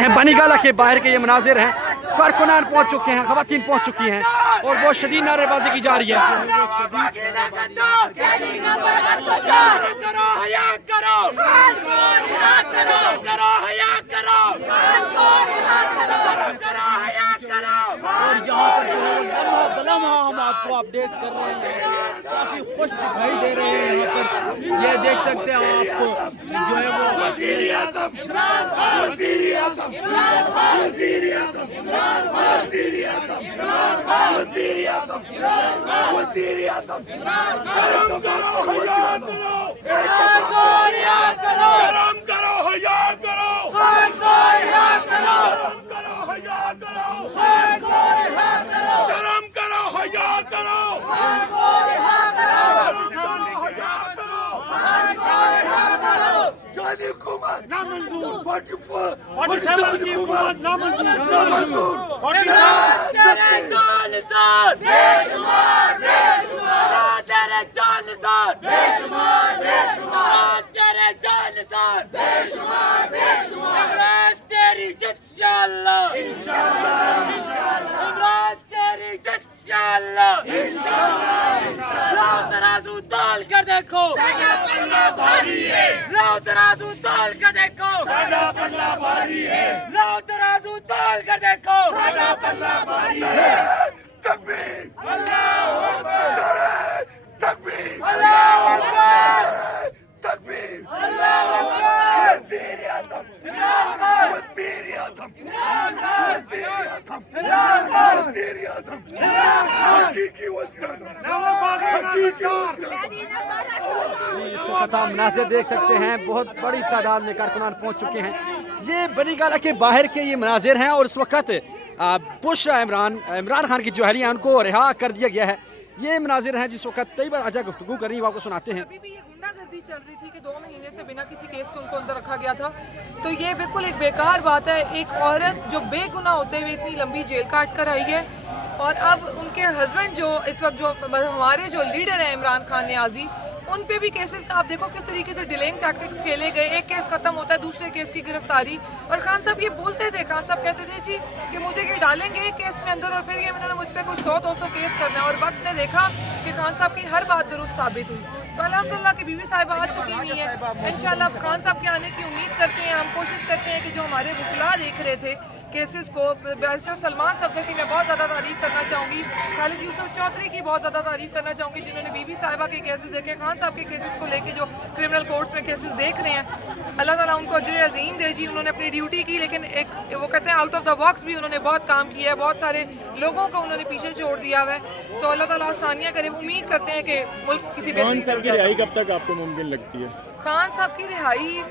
सकते हैं बनी गाला के बाहर के ये मनाजिर हैं। कारकुनान पहुंच चुके हैं, खवातीन पहुंच चुकी हैं और बहुत शदीद नारेबाजी की जा रही है। और यहाँ पर लम्हा हम आपको अपडेट कर रहे हैं, काफी खुश दिखाई दे रहे हैं। यहाँ पर ये देख सकते हैं आप जो है वो तराजू तौल कर देखो, लाओ तराजू तौल कर देखो, लाओ तराजू तौल कर देखो। तकबीर, अल्लाहू अकबर, तकबीर, अल्लाहू अकबर, तकबीर, अल्लाहू अकबर, वज़ीर आज़म, वज़ीर आज़म, वज़ीर आज़म, हकीकी वज़ीर आज़म, हकीकी वज़ीर आज़म। इस वक्त आप मनाज़िर देख सकते हैं, बहुत बड़ी तादाद में कारकुनान पहुंच चुके हैं। ये बनी गाला के बाहर के ये मनाजिर हैं और इस वक्त बुश इमरान खान की जो अहलिया हैं उनको रिहा कर दिया गया है। ये मनाजिर हैं जिस वक्त कई बार आजा गुफ्तगू कर रही है, वो आपको सुनाते हैं। अभी भी ये गुंडागर्दी चल रही थी कि 2 महीने से बिना किसी केस के उनको अंदर रखा गया था, तो ये बिल्कुल एक बेकार बात है। एक औरत जो बेगुनाह होते हुए इतनी लंबी जेल काट कर आई है और अब उनके हस्बैंड जो इस वक्त जो हमारे जो लीडर हैं इमरान खान नियाजी, उन पे भी केसेस आप देखो किस तरीके से डिलेइंग टैक्टिक्स खेले गए। एक केस खत्म होता है, दूसरे केस की गिरफ्तारी। और खान साहब ये बोलते थे, खान साहब कहते थे जी कि मुझे ये डालेंगे एक केस में अंदर और फिर ये इन्होंने मुझ पर कुछ 100-200 केस करना है। और वक्त ने देखा कि खान साहब की हर बात दुरुस्त साबित हुई। तो अल्हम्दुलिल्लाह की बीवी साहिबा आ चुकी हुई है। इंशाल्लाह खान साहब के आने की उम्मीद करते हैं, हम कोशिश करते हैं कि जो हमारे वकीला देख रहे थे केसेस को, बैरिस्टर सलमान सफदर की मैं बहुत ज़्यादा तारीफ करना चाहूँगी, खालिद यूसुफ चौधरी की बहुत ज़्यादा तारीफ करना चाहूँगी, जिन्होंने बीबी साहिबा के केसेस देखे, खान साहब के केसेस को लेके जो क्रिमिनल कोर्ट्स में केसेस देख रहे हैं। अल्लाह ताला उनको अजर अजीम दे जी। उन्होंने अपनी ड्यूटी की, लेकिन एक वो कहते हैं आउट ऑफ द बॉक्स भी उन्होंने बहुत काम किया है, बहुत सारे लोगों को उन्होंने पीछे छोड़ दिया हुआ है। तो अल्लाह ताला आसानियाँ करे। उम्मीद करते हैं कि मुल्क किसी खान साहब की रिहाई कब तक आपको मुमकिन लगती है? खान साहब की रिहाई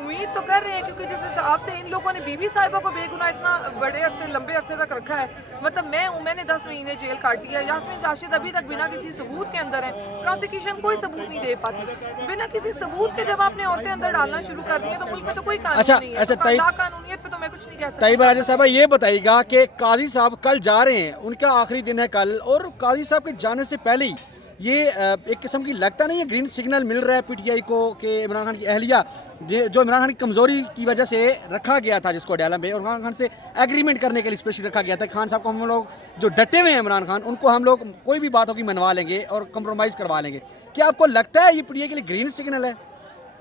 उम्मीद तो कर रहे हैं, क्योंकि जिस हिसाब से इन लोगों ने बीबी साहिबा को बेगुनाह इतना बड़े अरसे लंबे अरसे तक रखा है। मतलब मैंने 10 महीने जेल काटी है, यास्मीन राशिद अभी तक बिना किसी सबूत के अंदर है, प्रोसिक्यूशन कोई सबूत नहीं दे पाती। बिना किसी सबूत के जब आपने औरतें अंदर डालना शुरू कर दी है तो मुल्क में तो कोई कानून नहीं है। तो कानूनियत पे तो मैं कुछ नहीं कह सकती। तैयबा राजा साहबा ये बताइएगा कि काजी साहब कल जा रहे हैं, उनका आखिरी दिन है कल, और काजी साहब के जाने से पहले ही ये एक किस्म की लगता नहीं है ग्रीन सिग्नल मिल रहा है पीटीआई को कि इमरान खान की अहलिया जो इमरान खान की कमज़ोरी की वजह से रखा गया था जिसको अडालम में, और इमरान खान से एग्रीमेंट करने के लिए स्पेशल रखा गया था। खान साहब को हम लोग जो डटे हुए हैं इमरान खान, उनको हम लोग कोई भी बात होगी मनवा लेंगे और कंप्रोमाइज़ करवा लेंगे। क्या आपको लगता है ये पीटीआई के लिए ग्रीन सिग्नल है?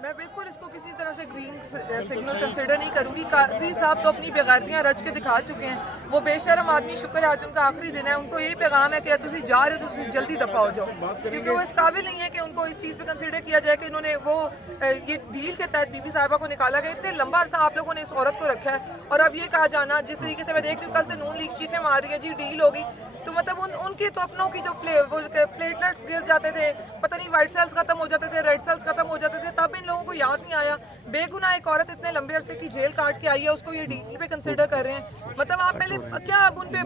मैं बिल्कुल इसको किसी तरह से ग्रीन सिग्नल कंसिडर नहीं करूंगी। काजी साहब तो अपनी बेगैरतियां रच के दिखा चुके हैं। वो बेशर्म आदमी, शुक्र है आज उनका आखिरी दिन है। उनको यही पैगाम है कि तुम जा रहे हो तो तुम जल्दी दफा हो जाओ, क्योंकि वो इस काबिल नहीं है कि उनको इस चीज़ पे कंसिडर किया जाए कि इन्होंने वो ये डील के तहत बीबी साहिबा को निकाला गया। इतने लंबा अरसा आप लोगों ने इस औरत को रखा है और अब ये कहा जाना, जिस तरीके से मैं देख रही हूँ कल से नून लीग चीखें मार रही है जी डील होगी, तो मतलब उनके तो अपनों की जो प्लेटलेट्स गिर जाते थे, पता नहीं वाइट सेल्स खत्म हो जाते थे, रेड सेल्स खत्म हो जाते थे, तब इन लोगों को याद नहीं आया। बेगुनाह एक औरत इतने लंबे अरसे की जेल काट के आई है, उसको ये डील पे कंसिडर कर रहे हैं। मतलब आप पहले क्या अब उन पे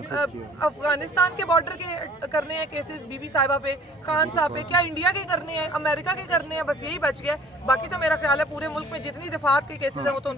अफगानिस्तान के बॉर्डर के करने हैं केसेस, बीबी साहिबा पे, खान साहब पे, क्या इंडिया के करने हैं, अमेरिका के करने हैं? बस यही बच गया। बाकी तो मेरा ख्याल है पूरे मुल्क में जितनी दफात के केसेस हैं वो तो